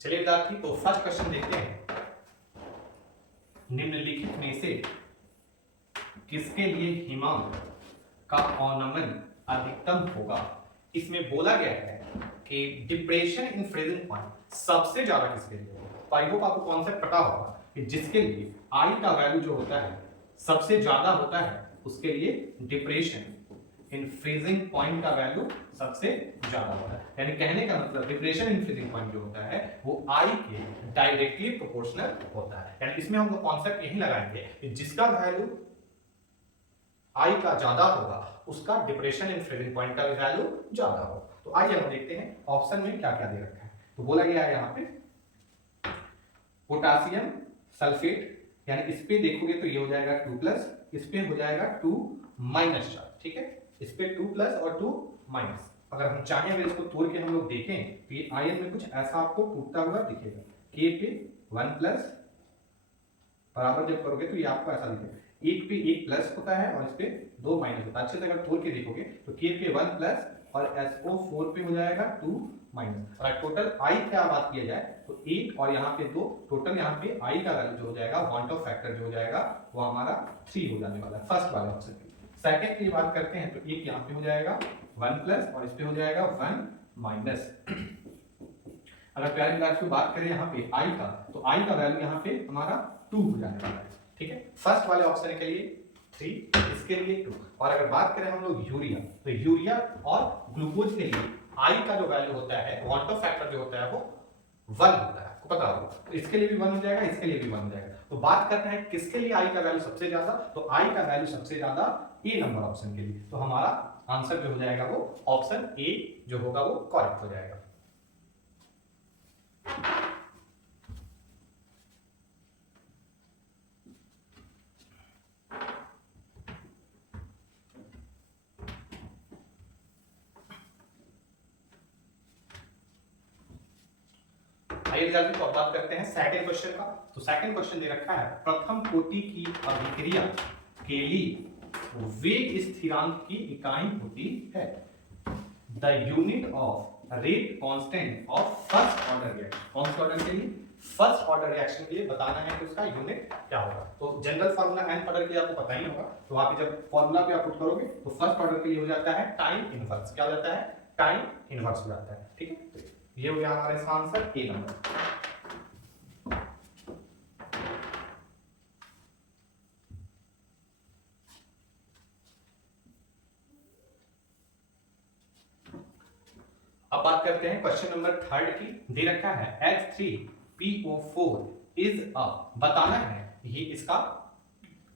चलिए विद्यार्थी, तो फर्स्ट क्वेश्चन देखते हैं। निम्नलिखित में से किसके लिए हिमांक का औनमन अधिकतम होगा? इसमें बोला गया है कि डिप्रेशन इन फ्रीजिंग पॉइंट सबसे ज्यादा किसके लिए होगा। तो आई होप आपको कॉन्सेप्ट पता होगा कि जिसके लिए आई का वैल्यू जो होता है सबसे ज्यादा होता है उसके लिए डिप्रेशन इन फ्रीजिंग पॉइंट का वैल्यू सबसे ज्यादा होता है। यानी कहने का मतलब डिप्रेशन इन फ्रीजिंग पॉइंट जो होता है वो आई के डायरेक्टली प्रोपोर्शनल होता है। यानी इसमें हम लोग कॉन्सेप्ट यही लगाएंगे कि जिसका वैल्यू आई का ज्यादा होगा उसका डिप्रेशन इन फ्रीजिंग पॉइंट का वैल्यू ज्यादा होगा। तो आइए हम देखते हैं ऑप्शन में क्या क्या दे रखा है। तो बोला गया है यहाँ पे पोटासियम सल्फेट, यानी इस पे देखोगे तो ये हो जाएगा 2+, इस पे हो जाएगा 2- चार्ज। ठीक है, इस पे 2+ और 2-। अगर हम चाहें अगर इसको तोड़ के हम लोग देखें तो ये आयन में कुछ ऐसा आपको टूटता हुआ दिखेगा। K पे 1+ बराबर जब करोगे तो ये आपको ऐसा दिखेगा, एक पे 1+ होता है और इस पे 2- होता है। अच्छे से अगर तोड़ के देखोगे तो K पे 1+ और SO4 पे हो जाएगा 2-। और टोटल I क्या बात किया जाए तो 1 और यहाँ पे 2, टोटल यहाँ पे I का वैल्यू जो हो जाएगा वांट ऑफ फैक्टर जो हो जाएगा वो हमारा 3 हो जाने वाला है फर्स्ट वाले ऑप्शन की। सेकंड की बात करते हैं तो एक यहाँ पे हो जाएगा 1+ और इस पे हो जाएगा 1-। अगर प्यारे विद्यार्थी की बात करें यहाँ पे आई का तो आई का वैल्यू यहाँ पे हमारा 2 हो जाने वाला है। ठीक है, फर्स्ट वाले ऑप्शन के लिए 3, इसके लिए 2। और अगर बात करें हम लोग यूरिया तो यूरिया और ग्लूकोज के लिए आई का जो वैल्यू होता है वांट ऑफ फैक्टर जो होता है वो 1 होता है, आपको पता होगा। तो इसके लिए भी 1 हो जाएगा, इसके लिए भी 1 हो जाएगा। तो बात करते हैं किसके लिए आई का वैल्यू सबसे ज्यादा, तो आई का वैल्यू सबसे ज्यादा ए नंबर ऑप्शन के लिए। तो हमारा आंसर जो हो जाएगा वो ऑप्शन ए जो होगा वो करेक्ट हो जाएगा। आइए विद्यार्थी, तो अब बात करते हैं सेकंड क्वेश्चन का। तो सेकंड क्वेश्चन दे रखा है प्रथम कोटि की अभिक्रिया के लिए वेग स्थिरांक की इकाई होती है। The unit of rate constant of first order reaction. कौन से ऑर्डर के लिए? फर्स्ट ऑर्डर रिएक्शन के लिए बताना है कि उसका यूनिट क्या होगा। तो जनरल फार्मूला nth ऑर्डर के लिए आपको पता ही होगा। तो वहां पे जब फार्मूला पे आप पुट करोगे तो फर्स्ट ऑर्डर के लिए हो जाता है टाइम इनवर्स। क्या हो जाता है? टाइम इनवर्स हो जाता है। ठीक है, ये हो गया हमारा इसका आंसर ए नंबर। अब बात करते हैं क्वेश्चन नंबर थर्ड की। दे रखा है H3PO4 इज अ, बताना है ये इसका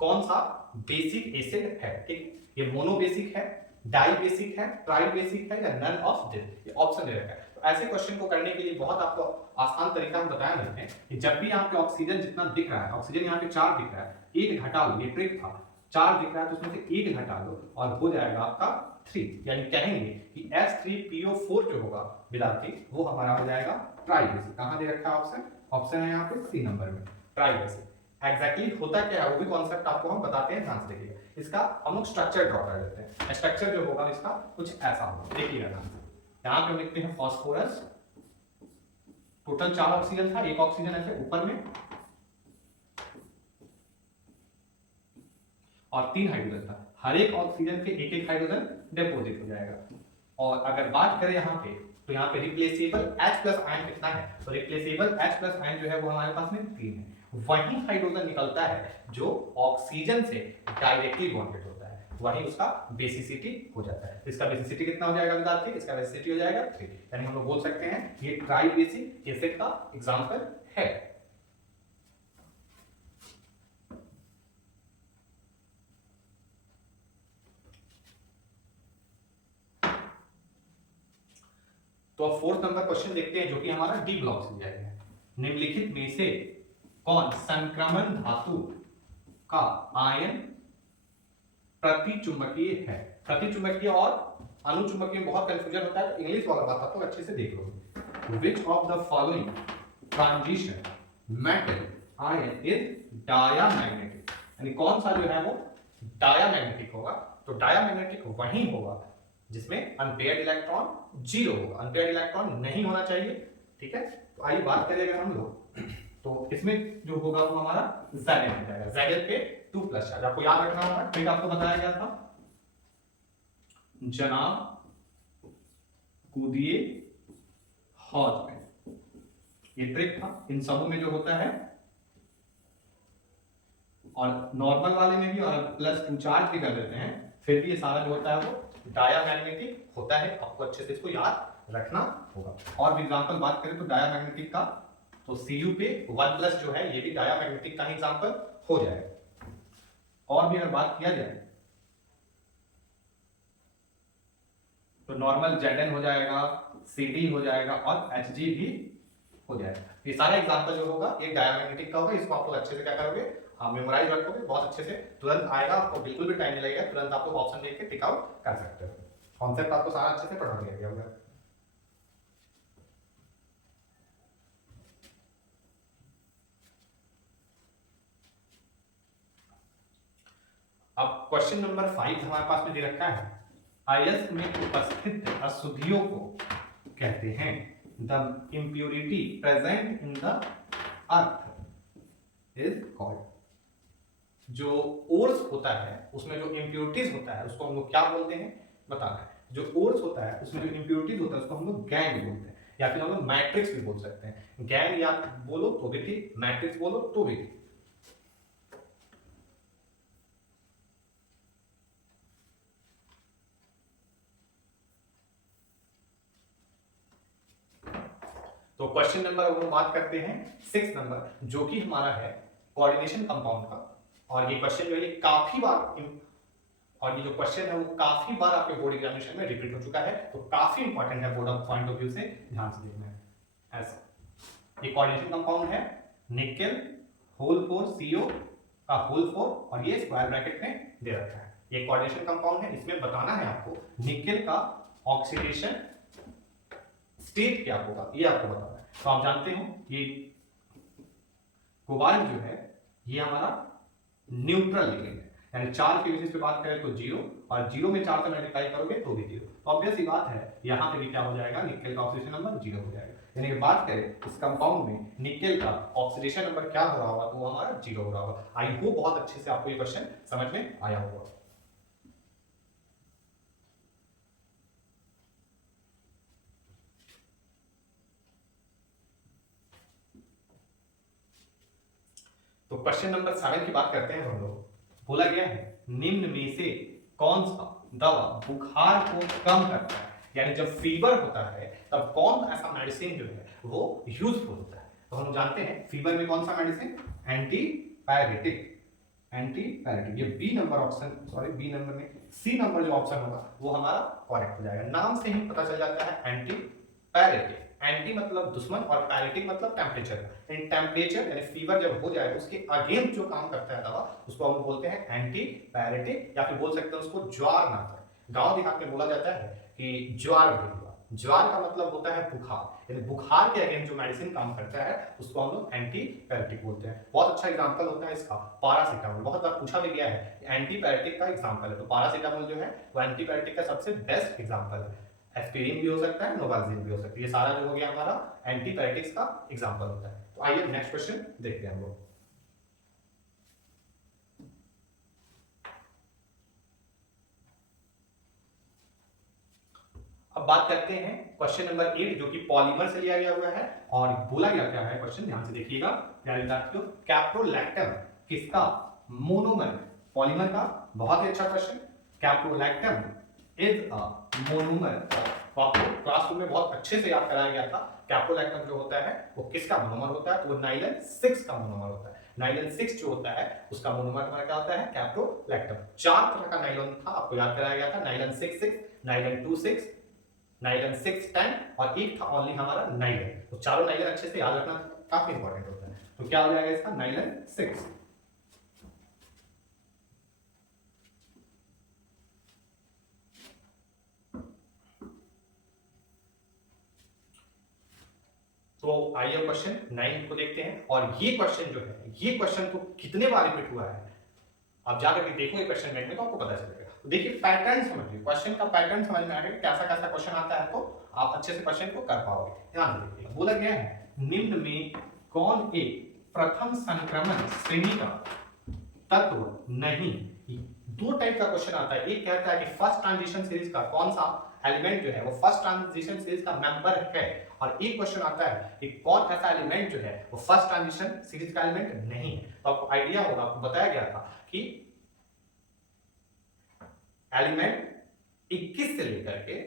कौन सा बेसिक एसिड है। ठीक, ये मोनो बेसिक है, डाई बेसिक है, ट्राई बेसिक है या नन ऑफ दिस। ये ऑप्शन दे रखा है। तो ऐसे क्वेश्चन को करने के लिए बहुत आपको आसान तरीका हम बताया देते हैं कि जब भी यहाँ पे ऑक्सीजन जितना दिख रहा है, ऑक्सीजन यहाँ पे 4 दिख रहा है, एक घटा लो, ये ट्रिक था, 4 दिख रहा है तो उसमें से एक घटा लो और हो जाएगा आपका 3। यानी कहेंगे कि H3PO4 जो होगा विद्यार्थी वो हमारा हो जाएगा ट्राई बेसिक। कहां दे रखा है ऑप्शन? ऑप्शन है यहाँ पे सी नंबर में, ट्राई बेसिक। एग्जैक्टली होता क्या है वो भी कॉन्सेप्ट आपको हम बताते हैं, ध्यान से देखिएगा। इसका हम लोग स्ट्रक्चर ड्रॉ कर लेते हैं। स्ट्रक्चर जो होगा इसका कुछ ऐसा होगा, देखिएगा ध्यान से। यहाँ पे हम लिखते हैं फास्फोरस, टोटल 4 ऑक्सीजन था, एक ऑक्सीजन ऐसे ऊपर में और 3 हाइड्रोजन था। हर एक ऑक्सीजन पे एक एक हाइड्रोजन डिपॉजिट हो जाएगा। और अगर बात करें यहाँ पे तो यहाँ पे रिप्लेसेबल H+ आयन कितना है, तो रिप्लेसेबल H+ आयन जो है वो हमारे पास में 3 है। वही हाइड्रोजन निकलता है जो ऑक्सीजन से डायरेक्टली बॉन्डेड होता है, वही उसका बेसिसिटी हो जाता है। इसका बेसिसिटी कितना हो जाएगा विद्यार्थी? इसका बेसिसिटी हो जाएगा 3। यानी हम लोग बोल सकते हैं ये ट्राई बेसिक एसिड का एग्जांपल है। तो अब फोर्थ नंबर क्वेश्चन देखते हैं जो कि हमारा डी ब्लॉक से दिया गया है। निम्नलिखित में से कौन संक्रमण धातु का आयन प्रतिचुंबकीय है? प्रतिचुंबकीय और अनुचुंबकीय में बहुत कंफ्यूजन होता है, तो इंग्लिश वाला बात आप तो अच्छे से देख लो। Which of the following transition metal ion is diamagnetic, यानी कौन सा जो है वो डायामैग्नेटिक होगा। तो डायामैग्नेटिक वही होगा जिसमें अनपेयर्ड इलेक्ट्रॉन 0 होगा, अनपेयर्ड इलेक्ट्रॉन नहीं होना चाहिए। ठीक है, तो आइए बात करें अगर हम लोग, तो इसमें जो होगा वो हमारा Zn हो जाएगा। Zn पे 2 प्लस चार्ज, आपको याद रखना होगा, ट्रिक आपको बताया गया था, जनाब कूदिए हौज में, ये ट्रिक था। इन सबों में जो होता है, और नॉर्मल वाले में भी और प्लस 2 चार्ज भी कर देते हैं, फिर भी ये सारा जो होता है वो डायामैग्नेटिक होता है। आपको अच्छे से इसको याद रखना होगा। और भी एग्जांपल बात करें तो डायामैग्नेटिक का, तो Cu पे 1 प्लस जो है ये भी डायामैग्नेटिक का ही एग्जांपल हो जाएगा। और भी अगर बात किया जाए तो नॉर्मल Zn हो जाएगा, Cd हो जाएगा और Hg भी हो जाएगा। ये सारा एग्जांपल जो होगा ये डायामैग्नेटिक का होगा। इसको आप लोग अच्छे से क्या करोगे, हाँ मेमोराइज रखोगे बहुत अच्छे से, तुरंत आएगा, आपको बिल्कुल भी टाइम नहीं लगेगा, तुरंत आप लोग ऑप्शन देख के टिक आउट कर सकते हो। कॉन्सेप्ट आपको सारा अच्छे से पढ़ा दिया गया होगा। अब क्वेश्चन नंबर 5 हमारे पास में दे रखा है, आयस्क में उपस्थित अशुद्धियों को कहते हैं, the impurity present in the earth is called. जो ओर्स होता है उसमें जो इम्प्योरिटीज होता है उसको हम लोग क्या बोलते हैं बताना है। जो ओर्स होता है उसमें जो इम्प्योरिटीज होता है उसको हम लोग गैंग बोलते हैं, या फिर हम लोग मैट्रिक्स भी बोल सकते हैं। गैंग या बोलो तो भी ठीक, मैट्रिक्स बोलो तो भी ठीक। तो क्वेश्चन नंबर वो बात करते हैं 6 नंबर, जो कि हमारा है कोऑर्डिनेशन कंपाउंड का। और ये क्वेश्चन जो है ये काफी बार, और ये जो क्वेश्चन है वो काफी बार आपके बोर्ड एग्जामिनेशन में रिपीट हो चुका है, तो काफी इंपॉर्टेंट है board of point of view से, ध्यान से देखना है। ऐसा ये कोऑर्डिनेशन कंपाउंड है, निकेल होल 4 CO का होल 4, और ये स्क्वायर ब्रैकेट में दे रखा है। ये कोऑर्डिनेशन कंपाउंड है, इसमें बताना है आपको निकेल का ऑक्सीडेशन स्टेट क्या होगा, ये आपको बताना है। तो आप जानते हो ये कोबाल्ट जो है ये हमारा न्यूट्रल लिगेंड है, यानी 4 के बेसिस पे बात करें तो 0, और 0 में 4 से मल्टीप्लाई करोगे तो भी 0। तो ऑब्वियस सी बात है यहाँ पे भी क्या हो जाएगा, निकेल का ऑक्सीडेशन नंबर 0 हो जाएगा। यानी कि बात करें इस कंपाउंड में निकेल का ऑक्सीडेशन नंबर क्या हो रहा होगा, तो वो हमारा 0 हो रहा होगा। आई होप बहुत अच्छे से आपको ये क्वेश्चन समझ में आया होगा। तो क्वेश्चन नंबर 7 की बात करते हैं हम लोग। बोला गया है निम्न में से कौन सा दवा बुखार को कम करता है, यानी जब फीवर होता है तब कौन ऐसा मेडिसिन जो है वो यूजफुल होता है। तो हम जानते हैं फीवर में कौन सा मेडिसिन, एंटीपायरेटिक। एंटीपायरेटिक ये B number option, sorry B number में सी नंबर जो ऑप्शन होगा वो हमारा करेक्ट हो जाएगा। नाम से ही पता चल जाता है एंटीपायरेटिक। एंटी मतलब दुश्मन और पैरेटिक मतलब टेम्परेचर। इन टेम्परेचर यानी फीवर जब हो जाए उसके अगेंस्ट जो काम करता है दवा उसको हम बोलते हैं एंटी पैरेटिक, या फिर बोल सकते हैं उसको ज्वार नाशक। गांव देहात में बोला जाता है कि ज्वार भी हुआ। ज्वार का मतलब होता है बुखार, यानी बुखार के अगेंस्ट जो मेडिसिन काम करता है उसको हम लोग एंटी पैरेटिक बोलते हैं। बहुत अच्छा एग्जांपल होता है इसका पैरासीटामोल, बहुत बार पूछा भी गया है एंटी पैरेटिक का एग्जांपल है, तो पैरासीटामोल जो है वो एंटी पैरेटिक का सबसे बेस्ट एग्जांपल है। एस्पिरिन भी हो सकता है, नोवाल्जिन भी हो सकता है, ये सारा जो हो गया हमारा एंटीपायरेटिक्स का एग्जांपल होता है। तो आइए नेक्स्ट क्वेश्चन देखते हैं हम लोग। अब बात करते हैं क्वेश्चन नंबर 8 जो कि पॉलीमर से लिया गया हुआ है, और बोला गया क्या है क्वेश्चन, ध्यान से देखिएगा प्यारे साथियों। कैप्रोलैक्टम किसका मोनोमर, पॉलीमर का। बहुत ही अच्छा question. Caprolactam is a monomer. तो आपको क्लासरूम में बहुत अच्छे से याद कराया गया था कैप्रोलैक्टम जो होता है वो किसका मोनोमर होता है, तो वो नाइलन 6 का मोनोमर होता है। नाइलन 6 जो होता है उसका मोनोमर हमारा क्या होता है, कैप्रोलैक्टम। 4 तरह का नाइलॉन था, आपको याद कराया गया था, नाइलन 6, नाइलन 26, नाइलन 610, और एक था ओनली हमारा नाइलन। तो चारों नाइलन अच्छे से याद रखना काफी इंपॉर्टेंट होता है। तो क्या हो जाएगा इसका, नाइलन 6। तो आइए क्वेश्चन 9 को देखते हैं। और ये क्वेश्चन जो है ये क्वेश्चन तो कितने बार रिपीट हुआ है, आप जाकर के देखोगे क्वेश्चन बैंक में तो आपको पता चलेगा। तो देखिए पैटर्न समझिए, क्वेश्चन का पैटर्न समझ में आएगा कैसा कैसा क्वेश्चन आता है, तो आप अच्छे से क्वेश्चन को कर पाओगे। ध्यान देखिए बोला गया है निम्न में कौन एक प्रथम संक्रमण श्रेणी का तत्व नहीं। दो टाइप का क्वेश्चन आता है, एक कहता है कि फर्स्ट ट्रांजिशन सीरीज का कौन सा एलिमेंट जो है वो फर्स्ट ट्रांजिशन सीरीज का मेंबर है, और एक क्वेश्चन आता है कि कौन ऐसा एलिमेंट जो है वो फर्स्ट ट्रांजिशन सीरीज का एलिमेंट नहीं है। तो आपको आइडिया होगा, आपको बताया गया था कि एलिमेंट 21 से लेकर के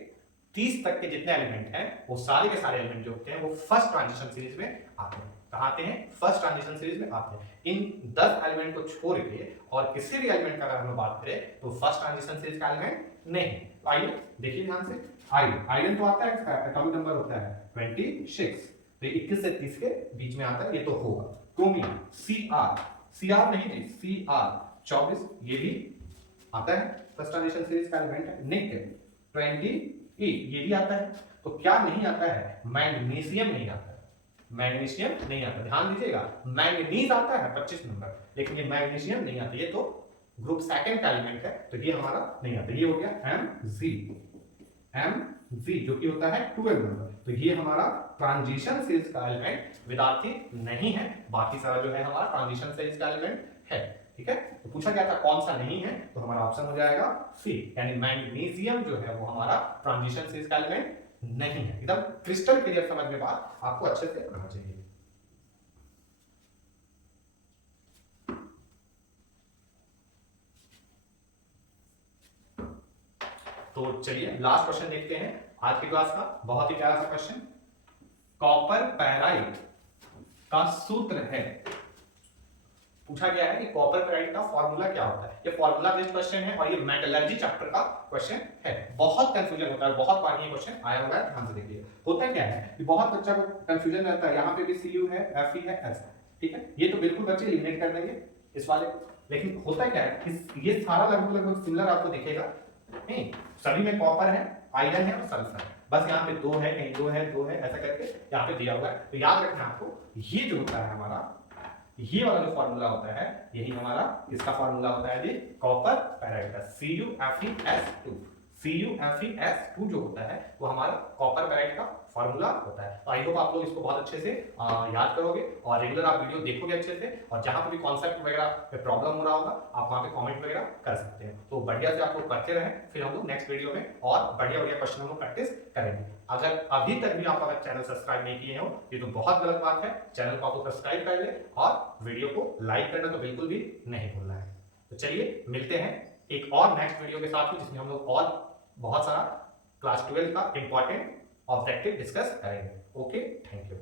30 तक के जितने एलिमेंट हैं वो सारे के सारे एलिमेंट जो होते हैं वो फर्स्ट ट्रांजिशन सीरीज में आते हैं। कहां आते हैं? फर्स्ट ट्रांजिशन सीरीज में आते हैं। इन 10 एलिमेंट को छोड़ के और किसी भी एलिमेंट का अगर हम बात करें तो फर्स्ट ट्रांजिशन सीरीज का एलिमेंट नहीं। तो आइए देखिए ध्यान से, आयरन तो आता है, इसका एटॉमिक नंबर होता है 26, तो 21 से 30 के बीच में आता है, ये तो होगा। क्रोमियम Cr नहीं जी, Cr 24 ये भी आता है, फर्स्ट ट्रांजिशन सीरीज का एलिमेंट है। निकेल 28 ये भी आता है। तो क्या नहीं आता है? मैग्नीशियम नहीं आता है, मैग्नीशियम नहीं आता। ध्यान दीजिएगा, मैंगनीज आता है 25 नंबर, लेकिन ये मैग्नीशियम नहीं आता, ये तो ग्रुप सेकंड का एलिमेंट है, तो ये हमारा नहीं आता। ये हो गया Mg जो कि होता है 12 नंबर, तो ये हमारा ट्रांजिशन सीरीज का एलिमेंट विद्यार्थी नहीं है, बाकी सारा जो है हमारा ट्रांजिशन सीरीज का एलिमेंट है। ठीक है, तो पूछा गया था कौन सा नहीं है, तो हमारा ऑप्शन हो जाएगा सी, यानी मैग्नीशियम जो है वो हमारा ट्रांजिशन सीरीज का एलिमेंट नहीं है। एकदम क्रिस्टल क्लियर समझ में बात आपको अच्छे से आना चाहिए। तो चलिए लास्ट क्वेश्चन देखते हैं आज की क्लास का, बहुत ही प्यारा सा क्वेश्चन। कॉपर पैराइट का सूत्र है, पूछा गया है कि कॉपर पैराइट का फार्मूला क्या होता है। ये फार्मूला बेस्ड क्वेश्चन है और ये मेटलर्जी चैप्टर का क्वेश्चन है। बहुत कंफ्यूजन होता है, बहुत बार ये क्वेश्चन आया हुआ है, ध्यान से देखिए। होता क्या है कि बहुत बच्चा को कंफ्यूजन रहता है, यहाँ पे भी Cu है, Fe है, S है, ठीक है, ये तो बिल्कुल बच्चे एलिमिनेट कर देंगे इस वाले को। लेकिन होता क्या है कि ये सारा लगभग सिमिलर आपको दिखेगा, नहीं सभी में कॉपर है, आयरन है और सल्फर है, बस यहाँ पे 2 है, कहीं 2 है, 2 है, ऐसा करके यहाँ पे दिया हुआ है। तो याद रखना आपको, ये जो होता है हमारा, ये वाला जो फार्मूला होता है, यही हमारा इसका फार्मूला होता है जी, कॉपर पैराइट का CuFeS2। CuFeS2 जो होता है वो हमारा कॉपर पैराइट का फार्मूला होता है। तो आई होप आप लोग इसको बहुत अच्छे से याद करोगे और रेगुलर आप वीडियो देखोगे अच्छे से, और जहां पर भी कॉन्सेप्ट वगैरह पे प्रॉब्लम हो रहा होगा आप वहां पे कमेंट वगैरह कर सकते हैं। तो बढ़िया से आप लोग करते रहें, फिर हम लोग नेक्स्ट वीडियो में और बढ़िया बढ़िया क्वेश्चन हम लोग प्रैक्टिस करेंगे। अगर अभी तक भी आप अगर चैनल सब्सक्राइब नहीं किए हो, ये तो बहुत गलत बात है, चैनल को आपको सब्सक्राइब कर ले और वीडियो को लाइक करना तो बिल्कुल भी नहीं भूलना है। तो चलिए मिलते हैं एक और नेक्स्ट वीडियो के साथ, जिसमें हम लोग और बहुत सारा क्लास 12 का इंपॉर्टेंट ऑब्जेक्टिव डिस्कस करेंगे। Okay, thank you.